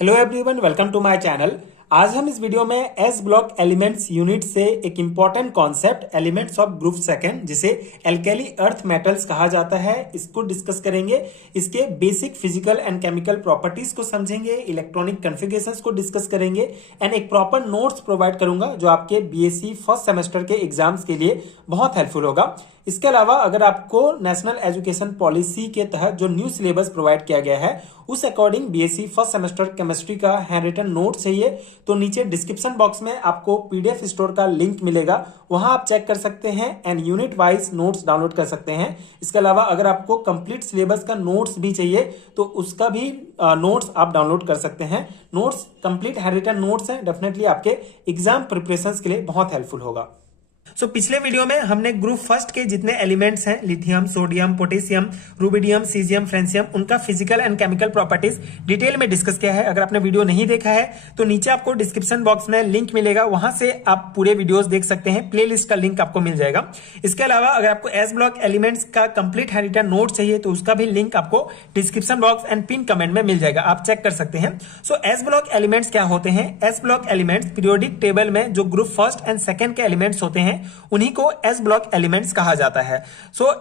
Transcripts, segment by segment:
Hello everyone, welcome to my channel. आज हम इस वीडियो में एस ब्लॉक एलिमेंट्स यूनिट से एक important concept elements of group second, जिसे एल्केली अर्थ मेटल्स कहा जाता है, इसको डिस्कस करेंगे। इसके basic physical and chemical properties को समझेंगे, इलेक्ट्रॉनिक कॉन्फ़िगरेशंस को डिस्कस करेंगे एंड एक प्रॉपर नोट्स प्रोवाइड करूंगा जो आपके बीएससी फर्स्ट सेमेस्टर के एग्जाम्स के लिए बहुत हेल्पफुल होगा। इसके अलावा अगर आपको नेशनल एजुकेशन पॉलिसी के तहत जो न्यू सिलेबस प्रोवाइड किया गया है उस according BSc first semester chemistry का हैंड रिटन नोट चाहिए तो नीचे डिस्क्रिप्शन बॉक्स में आपको पीडीएफ स्टोर का लिंक मिलेगा, वहां आप चेक कर सकते हैं and unit wise notes download कर सकते हैं। इसके अलावा अगर आपको कंप्लीट सिलेबस का नोट्स भी चाहिए तो उसका भी नोट्स आप डाउनलोड कर सकते हैं। Notes complete hand written notes हैं, डेफिनेटली आपके एग्जाम प्रिपरेशंस के लिए बहुत हेल्पफुल होगा। पिछले वीडियो में हमने ग्रुप फर्स्ट के जितने एलिमेंट्स हैं, lithium, sodium, potassium, rubidium, caesium, francium, उनका physical and chemical properties detail में डिस्कस किया है। अगर आपने वीडियो नहीं देखा है तो नीचे आपको डिस्क्रिप्शन बॉक्स में लिंक मिलेगा, वहां से आप पूरे वीडियोस देख सकते हैं। प्लेलिस्ट का लिंक आपको मिल जाएगा। इसके अलावा अगर आपको एस ब्लॉक एलिमेंट्स का कंप्लीट हैंड रिटन नोट चाहिए तो उसका भी लिंक आपको description box and pin comment में मिल जाएगा, आप चेक कर सकते हैं। एस ब्लॉक एलिमेंट्स क्या होते हैं? S block elements periodic table में जो ग्रुप फर्स्ट एंड सेकंड के एलिमेंट्स होते हैं उन्हीं को एस ब्लॉक एलिमेंट्स कहा जाता है।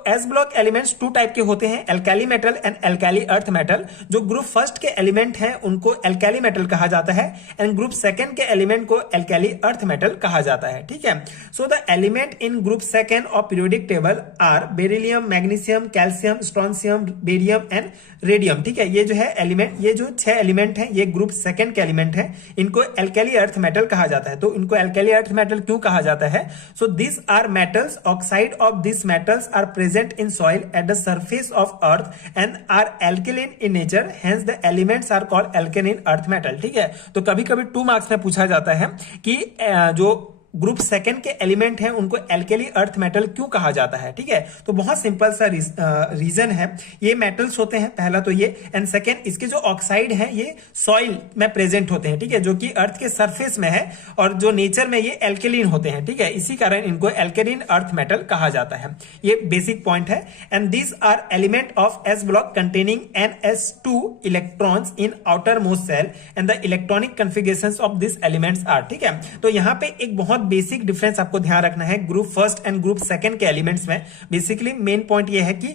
S block elements two type के होते हैं, alkali metal and alkali earth metal. जो ग्रुप फर्स्ट के एलिमेंट हैं उनको एल्काली मेटल कहा जाता है एंड ग्रुप सेकंड के एलिमेंट को एल्काली अर्थ मेटल कहा जाता है। ठीक है। The element in group second of periodic table are beryllium, magnesium, calcium, strontium, barium and radium. ठीक है, ये जो है एलिमेंट, ये जो 6 एलिमेंट हैं ये ग्रुप सेकंड के एलिमेंट हैं, इनको एल्काली अर्थ मेटल कहा जाता है। तो इनको एल्काली अर्थ मेटल क्यों कहा जाता है? This are metals, oxide of these metals are present in soil at the surface of earth and are alkaline in nature, hence the elements are called alkaline earth metal। ठीक है, तो कभी कभी 2 marks में पूछा जाता है कि जो ग्रुप सेकंड के एलिमेंट हैं उनको एल्केली अर्थ मेटल क्यों कहा जाता है। ठीक है, तो बहुत सिंपल सा रीजन है। ये मेटल्स होते हैं, पहला तो ये, एंड सेकंड इसके जो ऑक्साइड हैं ये सॉइल में प्रेजेंट होते हैं। ठीक है, जो कि अर्थ के सरफेस में है और जो नेचर में ये एल्केलिन होते हैं। ठीक है, इसी कारण इनको एल्केलिन अर्थ मेटल कहा जाता है। ये बेसिक पॉइंट है। And this are element of S block containing NS2 electrons in outermost shell and the electronic configurations of this elements are. ठीक है, तो यहाँ पे एक बहुत बेसिक डिफरेंस आपको ध्यान रखना है group first and group second के एलिमेंट्स में। बेसिकली मेन पॉइंट ये है कि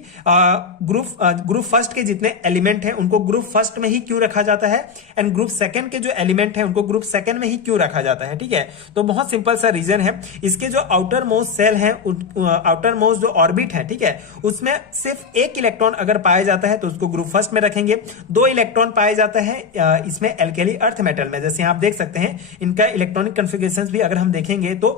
ग्रुप फर्स्ट के जितने एलिमेंट हैं उनको ग्रुप फर्स्ट में ही क्यों रखा जाता है एंड ग्रुप सेकंड के जो एलिमेंट हैं उनको ग्रुप सेकंड में ही क्यों रखा जाता है। ठीक है, तो बहुत सिंपल सा रीजन है। इसके जो आउटर मोस्ट सेल है, आउटर मोस्ट जो ऑर्बिट है, ठीक है, उसमें सिर्फ एक इलेक्ट्रॉन अगर पाया जाता है तो उसको ग्रुप फर्स्ट में रखेंगे। 2 इलेक्ट्रॉन पाया जाता है इसमें एल्केली अर्थ मेटल में, जैसे आप देख सकते हैं इनका इलेक्ट्रॉनिक कॉन्फ़िगरेशंस भी अगर हम देखेंगे तो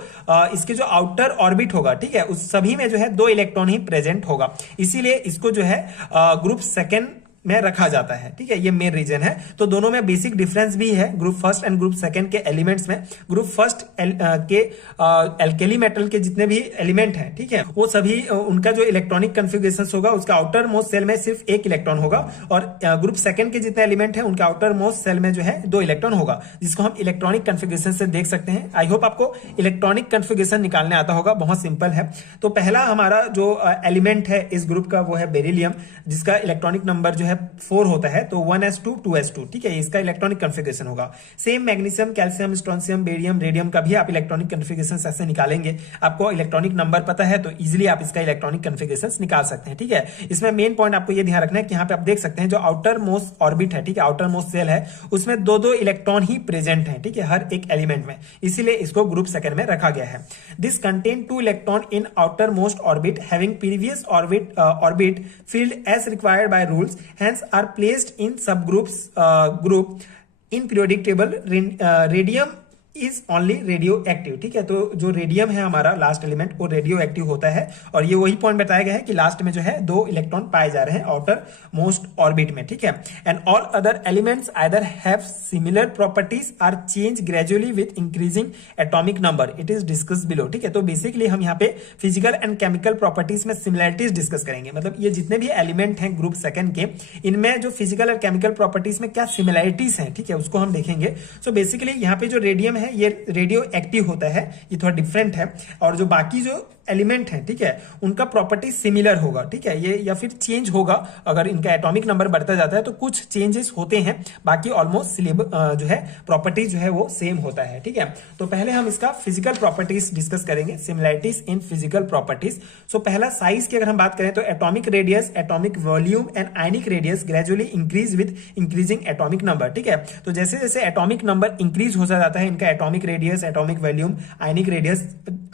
इसके जो आउटर ऑर्बिट होगा, ठीक है, उस सभी में जो है 2 इलेक्ट्रॉन ही प्रेजेंट होगा, इसीलिए इसको जो है ग्रुप सेकंड में रखा जाता है। ठीक है, ये मेन रीजन है। तो दोनों में बेसिक डिफरेंस भी है group first and group second के एलिमेंट्स में। ग्रुप फर्स्ट के एल्केली मेटल के जितने भी एलिमेंट हैं, ठीक है, वो सभी उनका जो इलेक्ट्रॉनिक कॉन्फ़िगरेशंस होगा उसका आउटर मोस्ट सेल में सिर्फ 1 इलेक्ट्रॉन होगा और ग्रुप सेकंड के जितने एलिमेंट हैं उनका आउटर मोस्ट सेल में जो है 2 इलेक्ट्रॉन होगा, जिसको हम इलेक्ट्रॉनिक कॉन्फ़िगरेशन से देख सकते हैं। आई होप आपको इलेक्ट्रॉनिक कॉन्फ़िगरेशन निकालने आता होगा, बहुत सिंपल है। तो पहला हमारा जो एलिमेंट है इस ग्रुप का वो है बेरिलियम, जिसका इलेक्ट्रॉनिक नंबर जो है 4 होता है, तो 1s2 2s2। ठीक है, इसका इलेक्ट्रॉनिक कॉन्फ़िगरेशन होगा। Same magnesium, calcium, strontium, barium, radium का भी आप इलेक्ट्रॉनिक कॉन्फ़िगरेशन ऐसे निकालेंगे। आपको इलेक्ट्रॉनिक नंबर पता है तो इजीली आप इसका इलेक्ट्रॉनिक कॉन्फ़िगरेशन निकाल सकते हैं। ठीक है, इसमें मेन पॉइंट आपको ये ध्यान रखना है कि यहाँ पे आप देख सकते हैं जो आउटर मोस्ट ऑर्बिट है, ठीक है, आउटर मोस्ट सेल है, उसमें 2-2 इलेक्ट्रॉन ही प्रेजेंट है। ठीक है, हर एक एलिमेंट में, इसीलिए इसको ग्रुप सेकंड में रखा गया है। This contain 2 electron in outer most orbit having previous orbit filled as required by rules, hence are placed in subgroups group in periodic table. Radium is only radio active. ठीक है, तो जो radium है हमारा लास्ट एलिमेंट वो radio active होता है और ये वही पॉइंट बताया गया है कि लास्ट में जो है 2 इलेक्ट्रॉन पाए जा रहे हैं आउटर मोस्ट ऑर्बिट में। ठीक है, and all other elements either have similar properties or change gradually with increasing atomic number, it is discuss below. ठीक है, तो बेसिकली हम यहाँ पे फिजिकल एंड केमिकल प्रॉपर्टीज में सिमिलरिटीज डिस्कस करेंगे। मतलब ये जितने भी एलिमेंट हैं ग्रुप सेकंड के, इनमें जो फिजिकल और केमिकल प्रॉपर्टीज में क्या सिमिलरिटीज हैं, ठीक है, उसको हम देखेंगे। सो बेसिकली यहाँ पे जो रेडियम है ये रेडियो एक्टिव होता है, ये थोड़ा डिफरेंट है, और जो बाकी जो एलिमेंट हैं, ठीक है, उनका प्रॉपर्टी सिमिलर होगा, ठीक है, ये या फिर चेंज होगा। अगर इनका एटॉमिक नंबर बढ़ता जाता है तो कुछ चेंजेस होते हैं, बाकी ऑलमोस्ट जो है प्रॉपर्टी जो है वो सेम होता है, ठीक है। तो पहले हम इसका फिजिकल प्रॉपर्टीज डिस्कस करेंगे, सिमिलरिटीज इन फिजिकल प्रॉपर्टीज। सो पहला साइज की अगर हम बात करें तो atomic radius, atomic volume and ionic radius gradually increase with increasing atomic number, ठीक है। तो जैसे जैसे एटॉमिक नंबर इंक्रीज हो जाता है, इनका atomic radius, atomic volume, ionic radius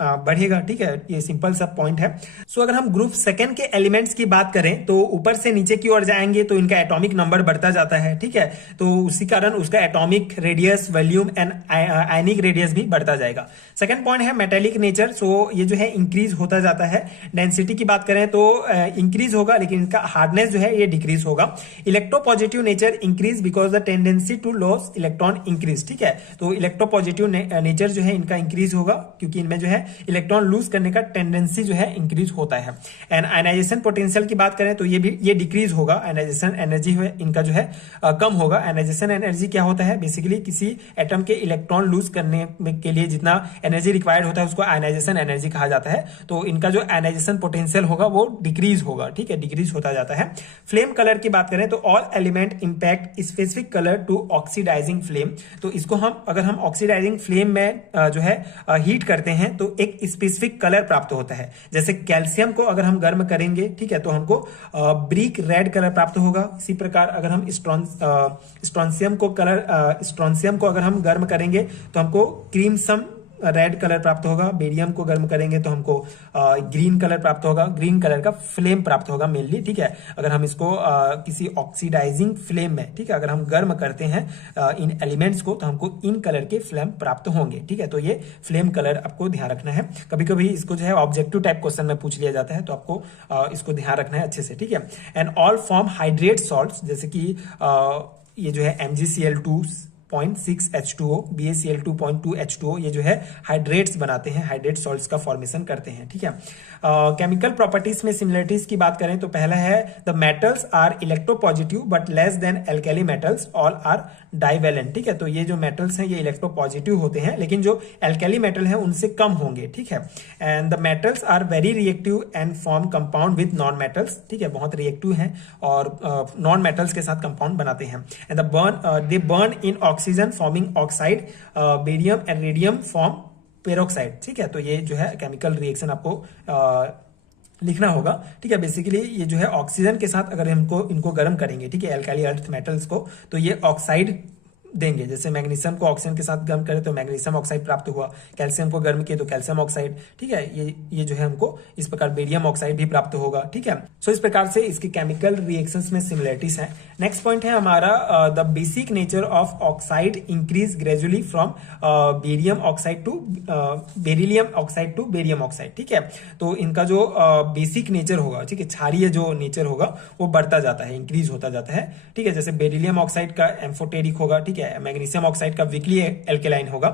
बढ़ेगा, ठीक है। ये सिंपल सा पॉइंट है। सो अगर हम ग्रुप सेकंड के एलिमेंट्स की बात करें तो ऊपर से नीचे की ओर जाएंगे तो इनका एटॉमिक नंबर बढ़ता जाता है, ठीक है। तो उसी कारण उसका atomic radius, volume and ionic radius भी बढ़ता जाएगा। सेकंड पॉइंट है मेटेलिक नेचर। सो ये जो है इंक्रीज होता जाता है। डेंसिटी की बात करें तो इंक्रीज होगा, लेकिन इनका हार्डनेस जो है ये डिक्रीज होगा। Electropositive nature increase because the tendency to loss electron increase, ठीक है। तो इलेक्ट्रोपॉजिटिव नेचर जो है इनका इंक्रीज होगा, क्योंकि इनमें जो है इलेक्ट्रॉन लूज करने का टेंडेंसी जो है इंक्रीज होता है। एंड आयनाइजेशन पोटेंशियल की बात करें तो ये डिक्रीज होगा। आयनाइजेशन एनर्जी है इनका जो है कम होगा। आयनाइजेशन एनर्जी क्या होता है, बेसिकली किसी एटम के इलेक्ट्रॉन लूज करने के लिए जितना एनर्जी रिक्वायर्ड होता है उसको आयनाइजेशन एनर्जी कहा जाता है। तो इनका जो आयनाइजेशन पोटेंशियल होगा वो डिक्रीज होगा, ठीक है, डिक्रीज होता जाता है। फ्लेम कलर की बात करें तो all element impact specific colour to oxidizing flame. तो इसको हम अगर हम ऑक्सीडाइजिंग फ्लेम में जो है हीट करते हैं तो एक स्पेसिफिक कलर प्राप्त होता है। जैसे कैल्शियम को अगर हम गर्म करेंगे, ठीक है, तो हमको ब्रिक रेड कलर प्राप्त होगा। इसी प्रकार अगर हम स्ट्रॉन्सियम को अगर हम गर्म करेंगे तो हमको क्रीमसम रेड कलर प्राप्त होगा। बेरियम को गर्म करेंगे तो हमको ग्रीन कलर प्राप्त होगा। ग्रीन कलर का फ्लेम प्राप्त होगा मेनली, ठीक है। अगर हम इसको किसी ऑक्सीडाइजिंग फ्लेम में, ठीक है, अगर हम गर्म करते हैं इन एलिमेंट्स को तो हमको इन कलर के फ्लेम प्राप्त होंगे, ठीक है। तो ये फ्लेम कलर आपको ध्यान रखना है। कभी कभी इसको जो है ऑब्जेक्टिव टाइप क्वेश्चन में पूछ लिया जाता है, तो आपको इसको ध्यान रखना है अच्छे से, ठीक है। And all form hydrate salts, जैसे कि ये जो है MgCl2 0.6H2O, BaCl2 0.2H2O, ये जो है हाइड्रेट्स बनाते हैं, हाइड्रेट सॉल्ट्स का फॉर्मेशन करते हैं, ठीक है। केमिकल प्रॉपर्टीज में सिमिलरिटीज की बात करें तो पहला है the metals are electropositive but less than alkali metals, all are divalent, ठीक है। तो ये जो मेटल्स हैं ये इलेक्ट्रोपॉजिटिव होते हैं, लेकिन जो एल्केली मेटल है उनसे कम होंगे, ठीक है। And the metals are very reactive and form compound with non metals, ठीक है, बहुत रिएक्टिव हैं और नॉन मेटल्स के साथ कंपाउंड बनाते हैं। And they burn in oxygen forming oxide, barium and radium form peroxide, ठीक है। तो ये जो है केमिकल रिएक्शन आपको लिखना होगा, ठीक है। बेसिकली ये जो है ऑक्सीजन के साथ अगर इनको गर्म करेंगे, ठीक है, एल्काली अर्थ मेटल्स को, तो ये ऑक्साइड देंगे। जैसे मैग्नीशियम को ऑक्सीजन के साथ गर्म करें तो मैग्नीशियम ऑक्साइड प्राप्त हुआ, कैल्शियम को गर्म किए तो कैल्शियम ऑक्साइड, ठीक है। ये जो है हमको इस प्रकार बेरियम ऑक्साइड भी प्राप्त होगा, ठीक है। सो इस प्रकार से इसके केमिकल रिएक्शंस में सिमिलरिटीज हैं। नेक्स्ट पॉइंट है हमारा the basic nature of oxide increase gradually from barium oxide to beryllium oxide to barium oxide, ठीक है। तो इनका जो बेसिक नेचर होगा, ठीक है, क्षारीय जो नेचर होगा वो बढ़ता जाता है, इंक्रीज होता जाता है, ठीक है। जैसे बेरिलियम ऑक्साइड का एम्फोटेरिक होगा, ठीक है, मैग्नीशियम ऑक्साइड का वीकली एल्केलाइन होगा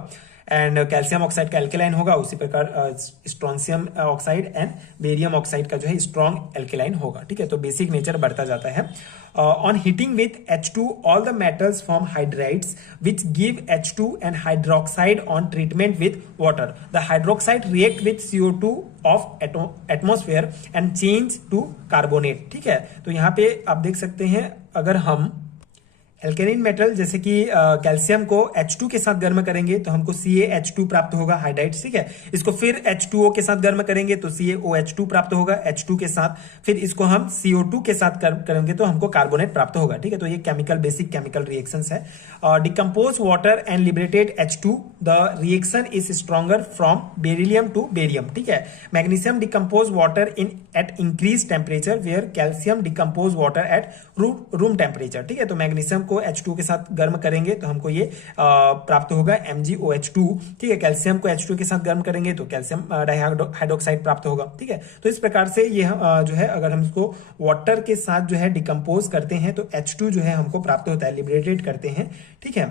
एंड कैल्शियम ऑक्साइड का एल्केलाइन होगा। उसी प्रकार strontium oxide and barium oxide का जो है स्ट्रॉन्ग एल्केलाइन होगा, ठीक है। तो बेसिक नेचर बढ़ता जाता है। On heating with H2 all the metals form hydrides which give H2 and hydroxide on treatment with water. The hydroxide react with CO2 of atmosphere and change to carbonate, ठीक है। तो यहाँ पे आप देख सकते हैं अगर हम एल्केलाइन मेटल जैसे कि कैल्शियम को H2 के साथ गर्म करेंगे तो हमको CaH2 प्राप्त होगा, हाइड्राइड, ठीक है। इसको फिर H2O के साथ गर्म करेंगे तो CaOH2 प्राप्त होगा H2 के साथ, फिर इसको हम CO2 के साथ करेंगे तो हमको कार्बोनेट प्राप्त होगा, ठीक है। तो ये बेसिक केमिकल रिएक्शंस है। Decompose water and liberated H2, the reaction is stronger from beryllium to barium, ठीक है। Magnesium decompose water at increase temperature where calcium decompose water at room temperature, ठीक है। तो मैग्नीशियम को H2 के साथ गर्म करेंगे तो हमको ये प्राप्त होगा MgOH2, ठीक है। कैल्शियम को H2 के साथ गर्म करेंगे तो कैल्शियम डाइहाइड्रोक्साइड प्राप्त होगा, ठीक है। तो इस प्रकार से ये जो है अगर हम इसको वाटर के साथ जो है डिकम्पोज करते हैं तो H2 जो है हमको प्राप्त होता है, लिबरेटेड करते हैं, ठीक है।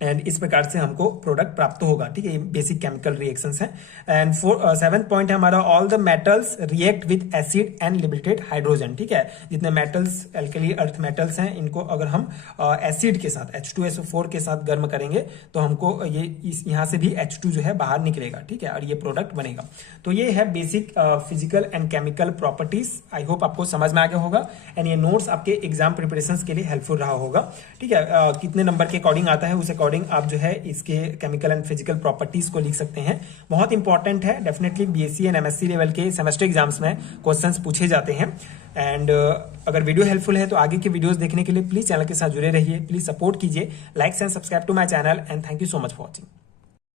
एंड इस प्रकार से हमको प्रोडक्ट प्राप्त होगा। ठीक है, ये बेसिक केमिकल रिएक्शंस हैं। एंड 7th पॉइंट है हमारा, all the metals react with acid and liberated hydrogen. ठीक है, जितने मेटल्स, एल्कली अर्थ मेटल्स हैं, इनको अगर हम एसिड के साथ H2SO4 के साथ गर्म करेंगे तो हमको ये यहाँ से भी H2 जो है बाहर निकलेगा। ठीक है, और ये प्रोडक्ट बनेगा। तो ये है basic physical and chemical properties. I hope आपको समझ में आ गया होगा एंड ये नोट्स आपके एग्जाम प्रिपरेशन के लिए हेल्पफुल रहा होगा। ठीक है, कितने नंबर के अकॉर्डिंग आता है उस अकॉर्डिंग आप जो है इसके केमिकल एंड फिजिकल प्रॉपर्टीज को लिख सकते हैं। बहुत इंपॉर्टेंट है, definitely BSc and MSc level के सेमेस्टर एग्जाम्स में क्वेश्चंस पूछे जाते हैं। एंड अगर वीडियो हेल्पफुल है तो आगे के वीडियोस देखने के लिए प्लीज चैनल के साथ जुड़े रहिए, प्लीज सपोर्ट कीजिए, like and subscribe to my channel and thank you so much for watching.